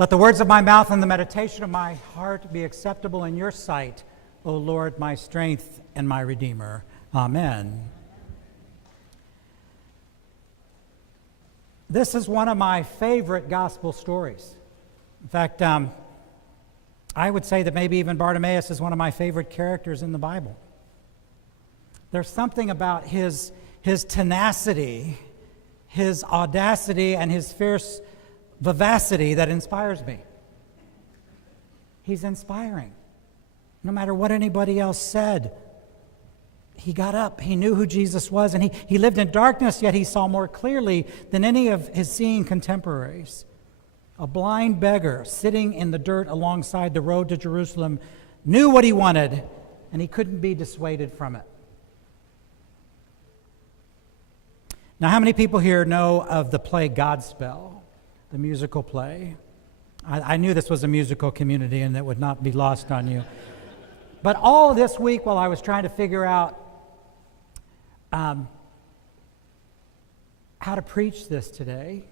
Let the words of my mouth and the meditation of my heart be acceptable in your sight, O Lord, my strength and my Redeemer. Amen. This is one of my favorite gospel stories. In fact, I would say that maybe even Bartimaeus is one of my favorite characters in the Bible. There's something about his tenacity, his audacity, and his fierce vivacity that inspires me. He's inspiring. No matter what anybody else said, he got up. He knew who Jesus was, and he lived in darkness, yet he saw more clearly than any of his seeing contemporaries. A blind beggar sitting in the dirt alongside the road to Jerusalem knew what he wanted, and he couldn't be dissuaded from it. Now, how many people here know of the play Godspell, the musical play? I knew this was a musical community and that would not be lost on you. But all this week while I was trying to figure out how to preach this today,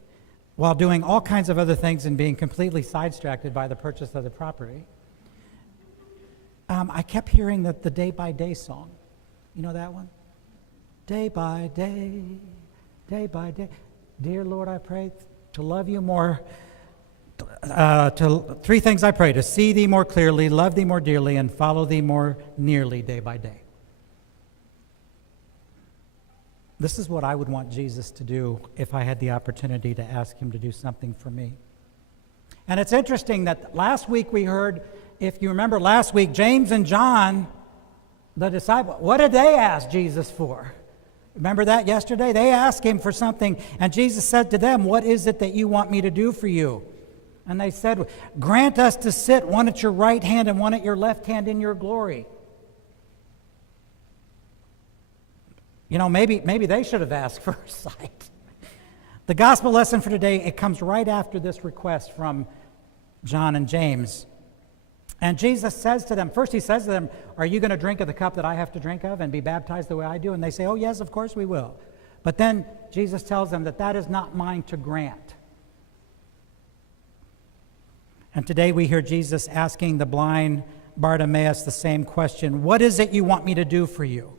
while doing all kinds of other things and being completely sidetracked by the purchase of the property, I kept hearing the Day by Day song. You know that one? Day by day, dear Lord, I pray to love you more. Three things I pray: to see thee more clearly, love thee more dearly, and follow thee more nearly day by day. This is what I would want Jesus to do if I had the opportunity to ask him to do something for me. And it's interesting that last week we heard, if you remember last week, James and John, the disciples, what did they ask Jesus for? Remember that yesterday? They asked him for something, and Jesus said to them, "What is it that you want me to do for you?" And they said, "Grant us to sit one at your right hand and one at your left hand in your glory." You know, maybe they should have asked for sight. The gospel lesson for today, it comes right after this request from John and James. And Jesus says to them, first he says to them, "Are you going to drink of the cup that I have to drink of and be baptized the way I do?" And they say, "Oh yes, of course we will." But then Jesus tells them that is not mine to grant. And today we hear Jesus asking the blind Bartimaeus the same question: "What is it you want me to do for you?"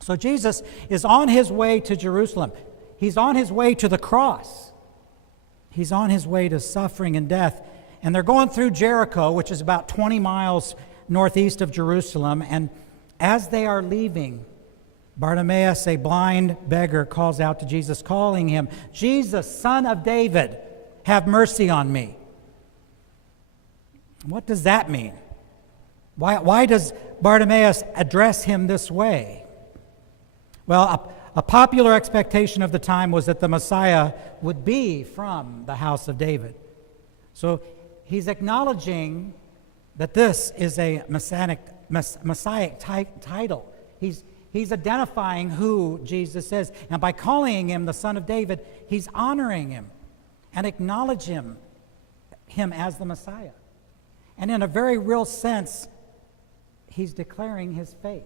So Jesus is on his way to Jerusalem. He's on his way to the cross. He's on his way to suffering and death. And they're going through Jericho, which is about 20 miles northeast of Jerusalem. And as they are leaving, Bartimaeus, a blind beggar, calls out to Jesus, calling him, "Jesus, Son of David, have mercy on me." What does that mean? Why does Bartimaeus address him this way? Well, a popular expectation of the time was that the Messiah would be from the house of David. So he's acknowledging that this is a messianic title. He's identifying who Jesus is. And by calling him the Son of David, he's honoring him and acknowledging him as the Messiah. And in a very real sense, he's declaring his faith.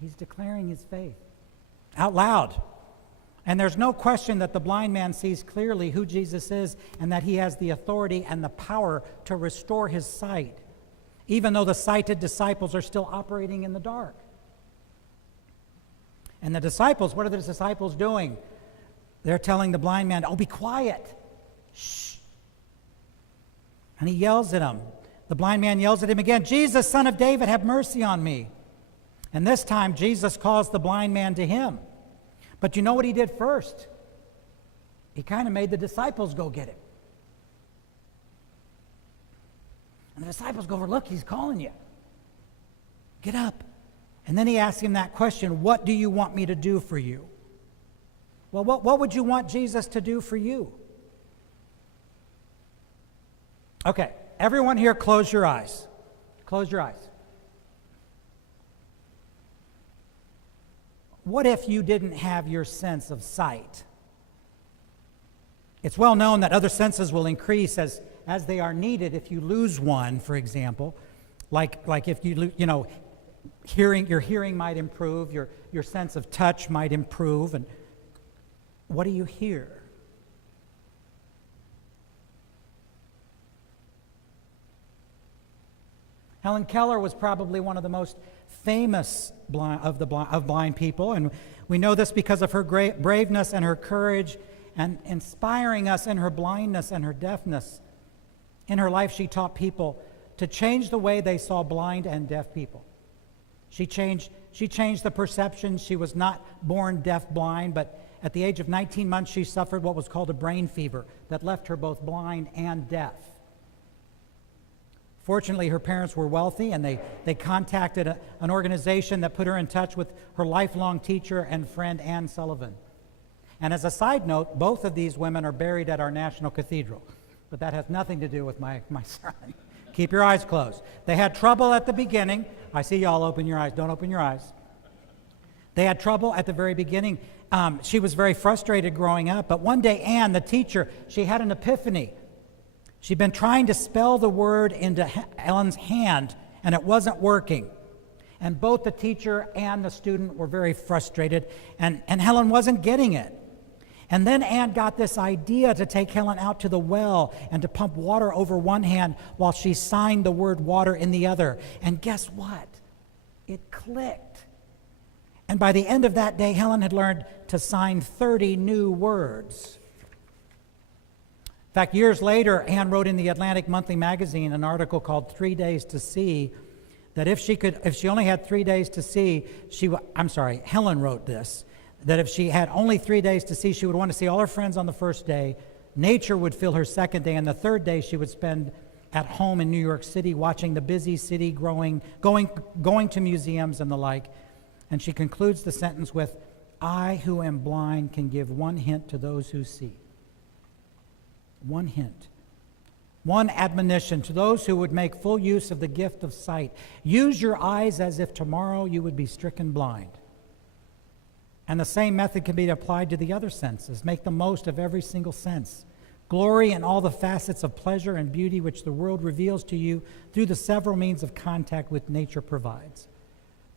He's declaring his faith out loud. And there's no question that the blind man sees clearly who Jesus is and that he has the authority and the power to restore his sight, even though the sighted disciples are still operating in the dark. And the disciples, what are the disciples doing? They're telling the blind man, "Oh, be quiet. Shh." And he yells at him. The blind man yells at him again, "Jesus, Son of David, have mercy on me." And this time, Jesus calls the blind man to him. But you know what he did first? He kind of made the disciples go get him. And the disciples go, "Look, he's calling you. Get up." And then he asks him that question, "What do you want me to do for you?" Well, what would you want Jesus to do for you? Okay, everyone here, close your eyes. Close your eyes. What if you didn't have your sense of sight? It's well known that other senses will increase as they are needed if you lose one, for example. Like if you hearing, your hearing might improve, your sense of touch might improve. And what do you hear? Helen Keller was probably one of the most famous of blind people, and we know this because of her great braveness and her courage and inspiring us in her blindness and her deafness. In her life, she taught people to change the way they saw blind and deaf people. She changed the perception. She was not born deaf-blind, but at the age of 19 months, she suffered what was called a brain fever that left her both blind and deaf. Fortunately, her parents were wealthy, and they contacted an organization that put her in touch with her lifelong teacher and friend, Anne Sullivan. And as a side note, both of these women are buried at our National Cathedral. But that has nothing to do with my sermon. Keep your eyes closed. They had trouble at the beginning. I see y'all open your eyes. Don't open your eyes. They had trouble at the very beginning. She was very frustrated growing up. But one day, Anne, the teacher, she had an epiphany. She'd been trying to spell the word into Helen's hand, and it wasn't working. And both the teacher and the student were very frustrated, and Helen wasn't getting it. And then Anne got this idea to take Helen out to the well and to pump water over one hand while she signed the word water in the other. And guess what? It clicked. And by the end of that day, Helen had learned to sign 30 new words. In fact, years later, Anne wrote in the Atlantic Monthly magazine an article called 3 Days to See, that if she only had 3 days to see, Helen wrote this, that if she had only 3 days to see, she would want to see all her friends on the first day, nature would fill her second day, and the third day she would spend at home in New York City watching the busy city going to museums and the like. And she concludes the sentence with, "I who am blind can give one hint to those who see." One hint. One admonition to those who would make full use of the gift of sight. Use your eyes as if tomorrow you would be stricken blind. And the same method can be applied to the other senses. Make the most of every single sense. Glory in all the facets of pleasure and beauty which the world reveals to you through the several means of contact which nature provides.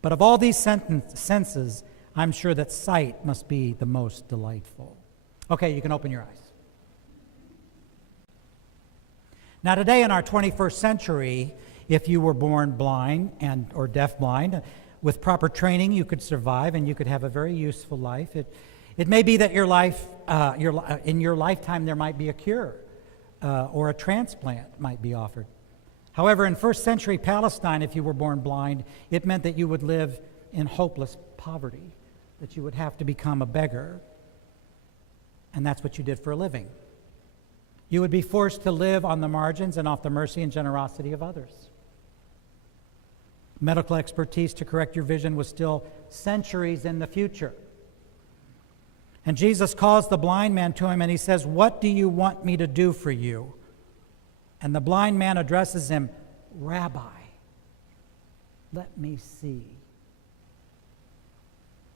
But of all these senses, I'm sure that sight must be the most delightful. Okay, you can open your eyes. Now today in our 21st century, if you were born blind or deafblind, with proper training you could survive and you could have a very useful life. It may be that in your lifetime there might be a cure or a transplant might be offered. However, in first century Palestine, if you were born blind, it meant that you would live in hopeless poverty, that you would have to become a beggar, and that's what you did for a living. You would be forced to live on the margins and off the mercy and generosity of others. Medical expertise to correct your vision was still centuries in the future. And Jesus calls the blind man to him and he says, "What do you want me to do for you?" And the blind man addresses him, "Rabbi, let me see."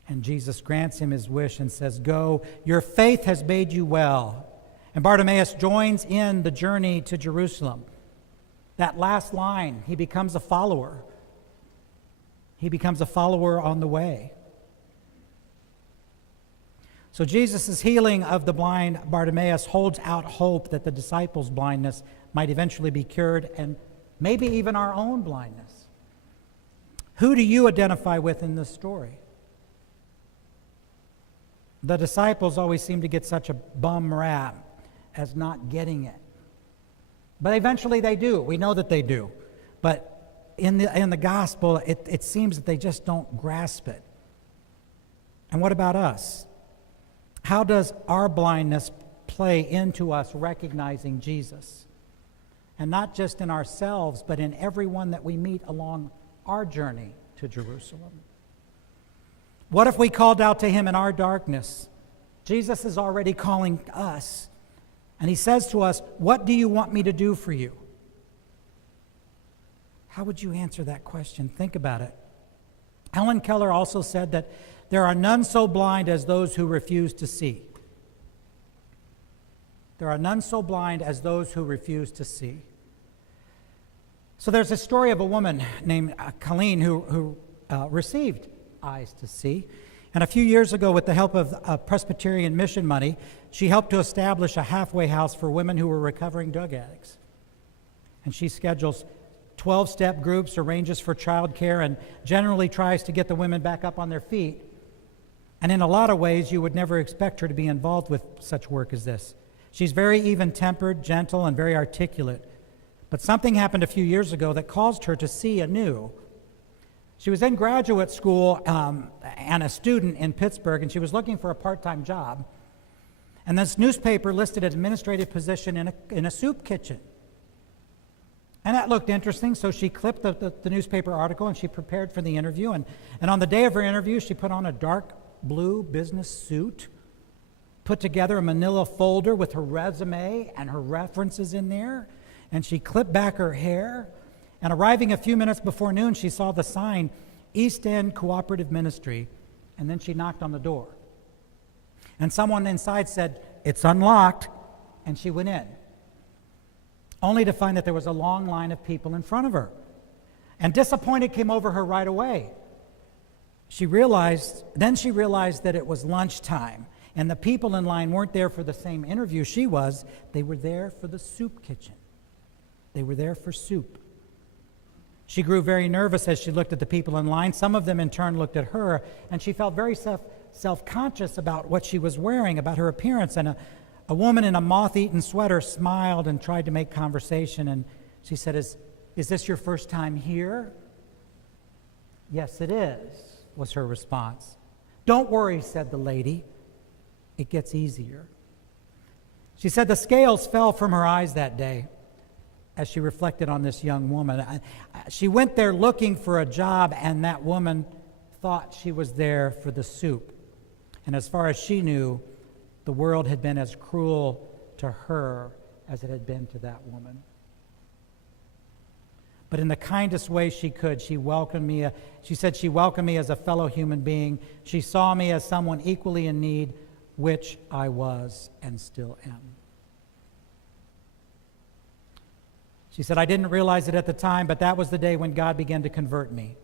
And Jesus grants him his wish and says, "Go, your faith has made you well." And Bartimaeus joins in the journey to Jerusalem. That last line, he becomes a follower. He becomes a follower on the way. So Jesus' healing of the blind Bartimaeus holds out hope that the disciples' blindness might eventually be cured, and maybe even our own blindness. Who do you identify with in this story? The disciples always seem to get such a bum rap as not getting it. But eventually they do. We know that they do. But in the gospel, it seems that they just don't grasp it. And what about us? How does our blindness play into us recognizing Jesus? And not just in ourselves, but in everyone that we meet along our journey to Jerusalem. What if we called out to him in our darkness? Jesus is already calling us. And he says to us, "What do you want me to do for you?" How would you answer that question? Think about it. Helen Keller also said that there are none so blind as those who refuse to see. There are none so blind as those who refuse to see. So there's a story of a woman named Colleen who received eyes to see. And a few years ago, with the help of Presbyterian mission money, she helped to establish a halfway house for women who were recovering drug addicts. And she schedules 12-step groups, arranges for childcare, and generally tries to get the women back up on their feet. And in a lot of ways, you would never expect her to be involved with such work as this. She's very even-tempered, gentle, and very articulate. But something happened a few years ago that caused her to see anew. She was in graduate school and a student in Pittsburgh, and she was looking for a part-time job. And this newspaper listed an administrative position in a soup kitchen. And that looked interesting, so she clipped the newspaper article and she prepared for the interview. And on the day of her interview, she put on a dark blue business suit, put together a manila folder with her resume and her references in there, and she clipped back her hair. And arriving a few minutes before noon, she saw the sign, East End Cooperative Ministry, and then she knocked on the door. And someone inside said, "It's unlocked," and she went in, only to find that there was a long line of people in front of her. And disappointed came over her right away. She realized that it was lunchtime, and the people in line weren't there for the same interview she was. They were there for the soup kitchen. They were there for soup. She grew very nervous as she looked at the people in line. Some of them in turn looked at her, and she felt very self-conscious about what she was wearing, about her appearance. And a woman in a moth-eaten sweater smiled and tried to make conversation, and she said, Is this your first time here?" "Yes, it is," was her response. "Don't worry," said the lady. "It gets easier." She said the scales fell from her eyes that day as she reflected on this young woman. She went there looking for a job, and that woman thought she was there for the soup. And as far as she knew, the world had been as cruel to her as it had been to that woman. But in the kindest way she could, she welcomed me. She said she welcomed me as a fellow human being. She saw me as someone equally in need, which I was and still am. She said, "I didn't realize it at the time, but that was the day when God began to convert me."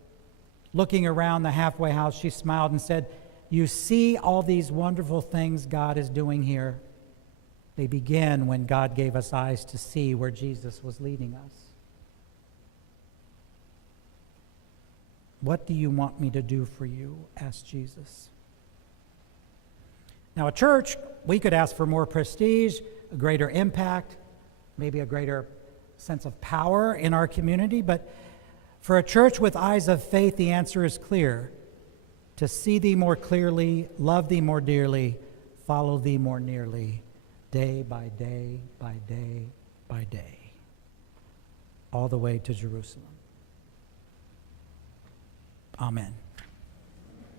Looking around the halfway house, she smiled and said, "You see all these wonderful things God is doing here? They begin when God gave us eyes to see where Jesus was leading us." "What do you want me to do for you?" asked Jesus. Now, a church, we could ask for more prestige, a greater impact, maybe a greater sense of power in our community, but for a church with eyes of faith, the answer is clear: to see thee more clearly, love thee more dearly, follow thee more nearly, day by day by day by day, all the way to Jerusalem. Amen.